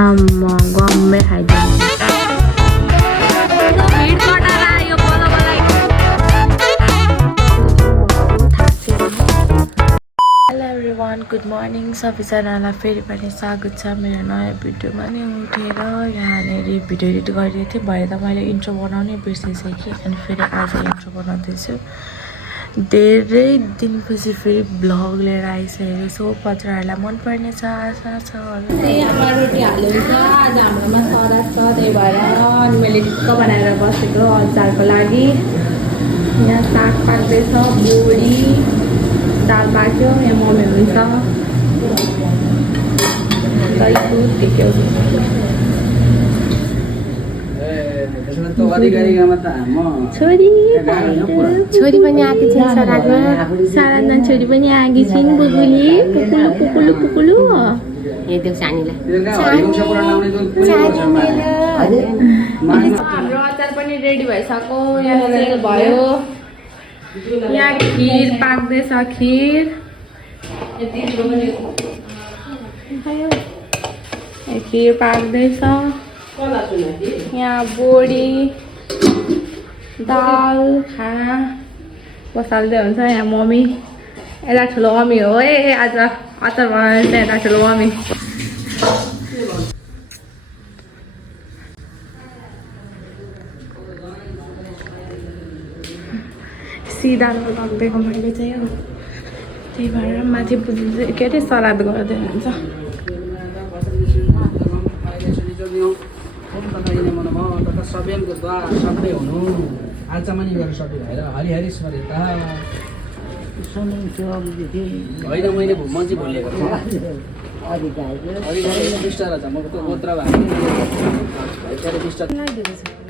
गम्मै खाइदिनु hello everyone, good morning सबैजनालाई फेरि पनि स्वागत छ मेरो नयाँ भिडियोमा। नि उठेर यहाँनिर भिडियो एडिट गरिदिएको थिएँ भए त मैले इन्ट्रो बनाउनै बिर्सेँ कि, अनि फेरि आज इन्ट्रो बनाउँदैछु। धेरै दिनपछि फेरि भ्लग लिएर आइसकेको छु। पत्रहरूलाई मनपर्ने छ आशा छ। यहाँ रोटी हाल्नु छ, आज हाम्रोमा सराद छ, त्यही भएर अनि मैले ढुक्क बनाएर बसेको अचारको लागि। यहाँ साग पाक्दैछ, बोडी दाल पाक्यो, यहाँ मम्मी हुनुहुन्छ, छोरी पनि आएकी छिन् सरादमा। सरादमा छोरी पनि आएकी छिन्। बुबुली पुकुलु पुकुलु पुकुलु हाम्रो अचार पनि रेडी भइसक्यो। यहाँ सेल भयो। यहाँ खिर पाक्दैछ, खिर खिर पाक्दैछ। यहाँ बोडी दाल खाना बसाल्दै हुन्छ। यहाँ मम्मी, यता ठुलो मम्मी हो है आज अचार बनाएर चाहिँ, यता ठुलो मम्मी। सिधा लगिदिएको मैले चाहिँ हो, त्यही भएर माथि बुझ्नु के अरे सलाद गर्दै हुन्छ। सबैको द्वार सबै हुनु आचमनी गरेर सबै भएर हरिहरि स्मरिता होइन। मैले म चाहिँ भुलेको छु पृष्ठ रहेछ म त गोत्र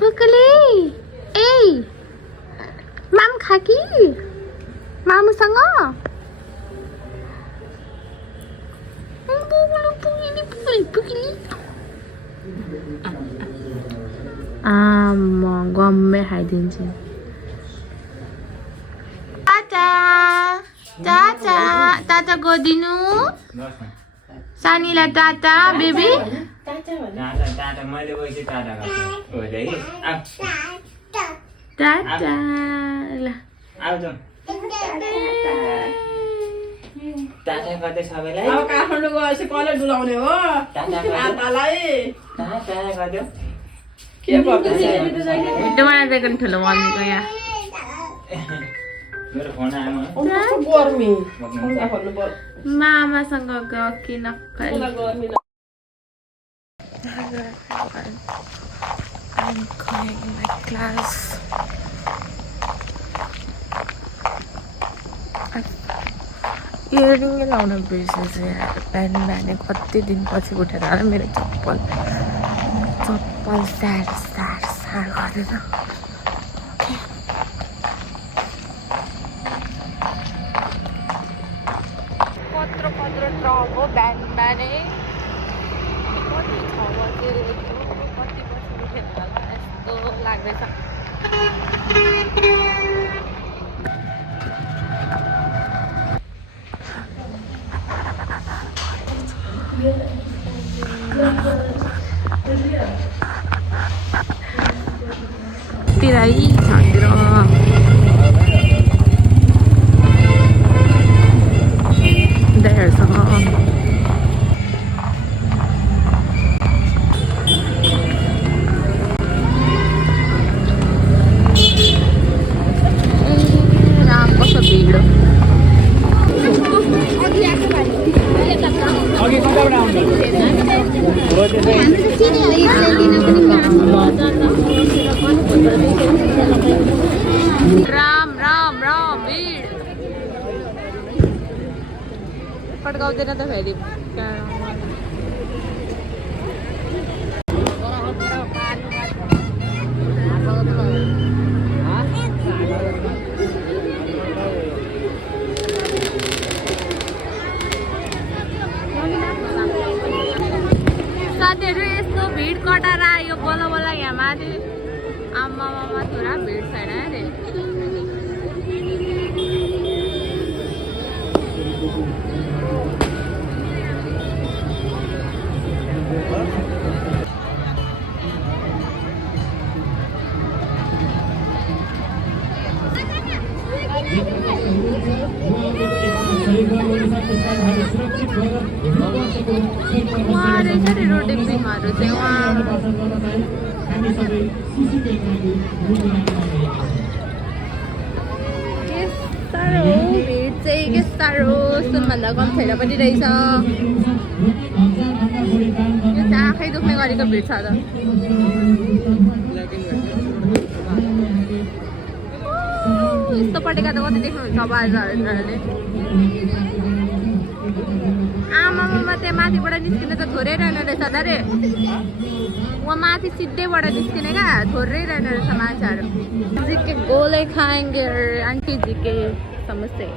पुकुली ए माम खाकी मामुसँग म गम्मै खाइदिन्छु। टाटा टाटा टाटा गरिदिनु सानीलाई। टाटा बेबी टाटा ल टाटा गर्दै सबैलाई। काठमाडौँ गएपछि कसले डुलाउने हो भिडियो बनाइदिएको नि ठुलो मम्मीको यहाँ मेरो फोन आयो मामासँग किन I'm going my class. Earning लाउन बिर्सेछु यार। बिहान कति दिनपछि उठेर आएर मेरो चप्पल स्याहार गरेर कत्रो ट्रक हो। बिहानै कति 6 बजे कति बजी उठेर होला यस्तो लाग्दैछ। तिराई छतिर दाइहरूसँग राम कस्तो भिड हो। राम राम राम भिड पड्काउँदैन त फेरि। साथीहरू यस्तो भिड कटाएर आयो बल्ल बल्ल यहाँ माथि। आमामा थोड़ा भिड छैन अरे। उहाँ रहेछ नि रोटी बिमाहरू चाहिँ उहाँ के साह्रो भिड चाहिँ के साह्रो सुनभन्दा कम छैन पनि रहेछ यो चाहिँ आँखै दुख्ने गरेको भिड छ त यस्तो पटेका त कति देख्नुहुन्छ बाजारहरूले आमामा त्यहाँ माथिबाट निस्किने त थोरै रहेन रहेछ त रे वहाँ माथि सिधैबाट निस्किने क्या थोरै रहेन रहेछ माछाहरू जिके गोले खाएंगे आन्टी जिके समोसे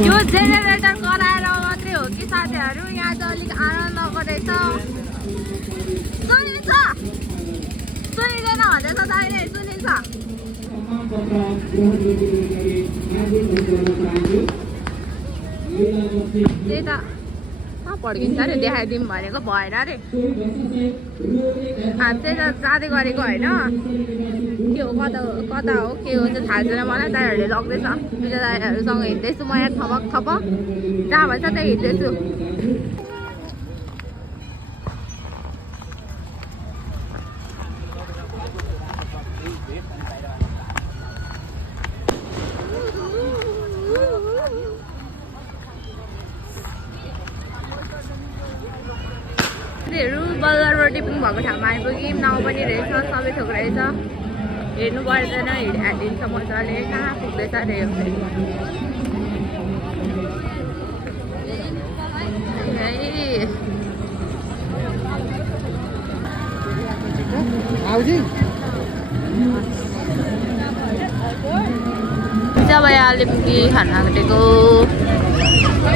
यो जेनेरेटर कराएर मात्रै हो कि साथीहरू यहाँ चाहिँ अलिक आनन्द गरेछ सुनिन्छ सुनिँदैन भन्दैछ दाइले सुनिन्छ त्यही त पड्किन्छ अरे देखाइदिउँ भनेको भएन अरे हामी चाहिँ त जाँदै गरेको होइन के हो कता हो के हो चाहिँ थाहा छैन मलाई दाइहरूले लग्दैछ दुईवटा दाइहरूसँग हिँड्दैछु म यहाँ थपक थपक जहाँ भन्छ त्यहाँ हिँड्दैछु बल्ल रोटी पनि भएको ठाउँमा आइपुग्यौँ नाउ पनि रहेछ सबै थोक रहेछ हेर्नु पर्दैन हालिदिन्छ मजाले कहाँ पुग्दैछ अरे यो जब आलिपुगी खान आँटेको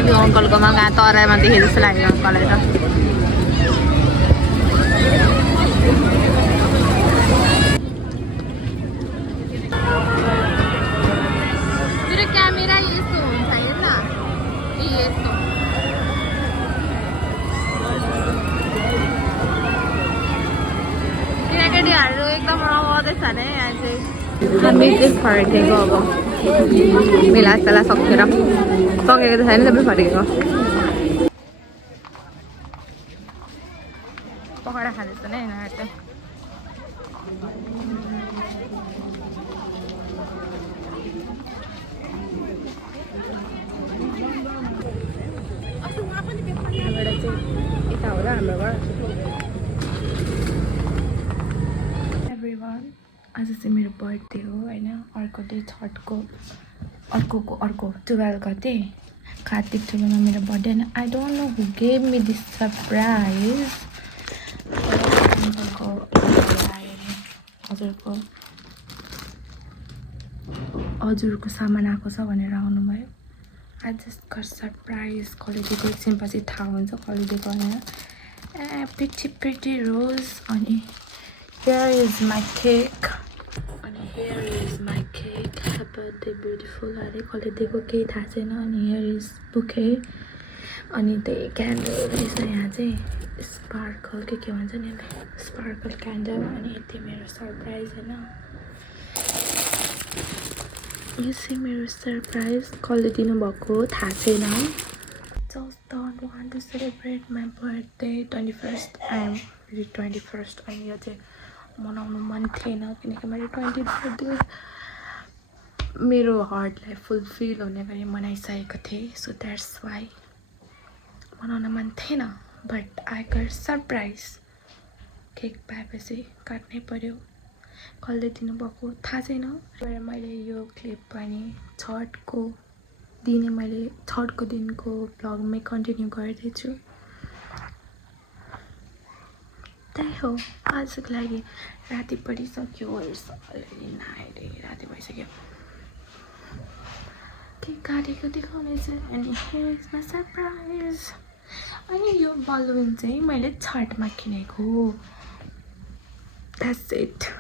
यो अङ्कलकोमा कहाँ तराईमा देखेँ जस्तो लाग्यो अङ्कललाई त क्यामेरा यस्तो हुन्छ हेर्न यस्तो केटाकेटीहरू एकदम रमाउँदैछ नि यहाँ चाहिँ हामी चाहिँ फर्केको अब मेला सेला सकेर सकेको त छैन सबै फर्केको पकौडा खाँदैछ नि यिनीहरू चाहिँ एभ्रिवान आज चाहिँ मेरो बर्थडे हो होइन अर्को डे छठको अर्को 12 गते कार्तिक 12मा मेरो बर्थडे होइन I don't know who gave me this surprise हजुरको सामान आएको छ भनेर आउनुभयो आई जस्ट गट सरप्राइज क्वालिटीको एकछिनपछि थाहा हुन्छ क्वालिटीको भनेर pretty rose अनि here is my cake अनि here is my cake happy birthday beautiful अरे क्वालिटीको केही थाहा छैन अनि here is bouquet अनि त्यही क्यान्डल रहेछ यहाँ चाहिँ स्पार्कल के भन्छ नि स्पार्कल क्यान्डल अनि यति मेरो सरप्राइज होइन यो चाहिँ मेरो सरप्राइज कसले दिनुभएको थाहा छैन just don't want to celebrate my birthday 21st I'm really 21st अनि यो चाहिँ मनाउनु मन थिएन किनकि मैले 20 बर्थडे मेरो हार्टलाई फुलफिल हुने गरी मनाइसकेको थिएँ सो द्याट्स वाइ मनाउन मन थिएन but I got surprise cake पाएपछि काट्नै पर्यो कसले दिनुभएको थाहा छैन मैले यो क्लिप पनि छठको दिनको भ्लगमै कन्टिन्यू गर्दैछु त्यही हो आजको लागि राति परिसक्यो अलरेडी नआएर राति भइसक्यो केक काटेको देखाउनेछ अनि हियर इज माई सरप्राइज अनि यो बलुन चाहिँ मैले छठमा किनेको. That's it.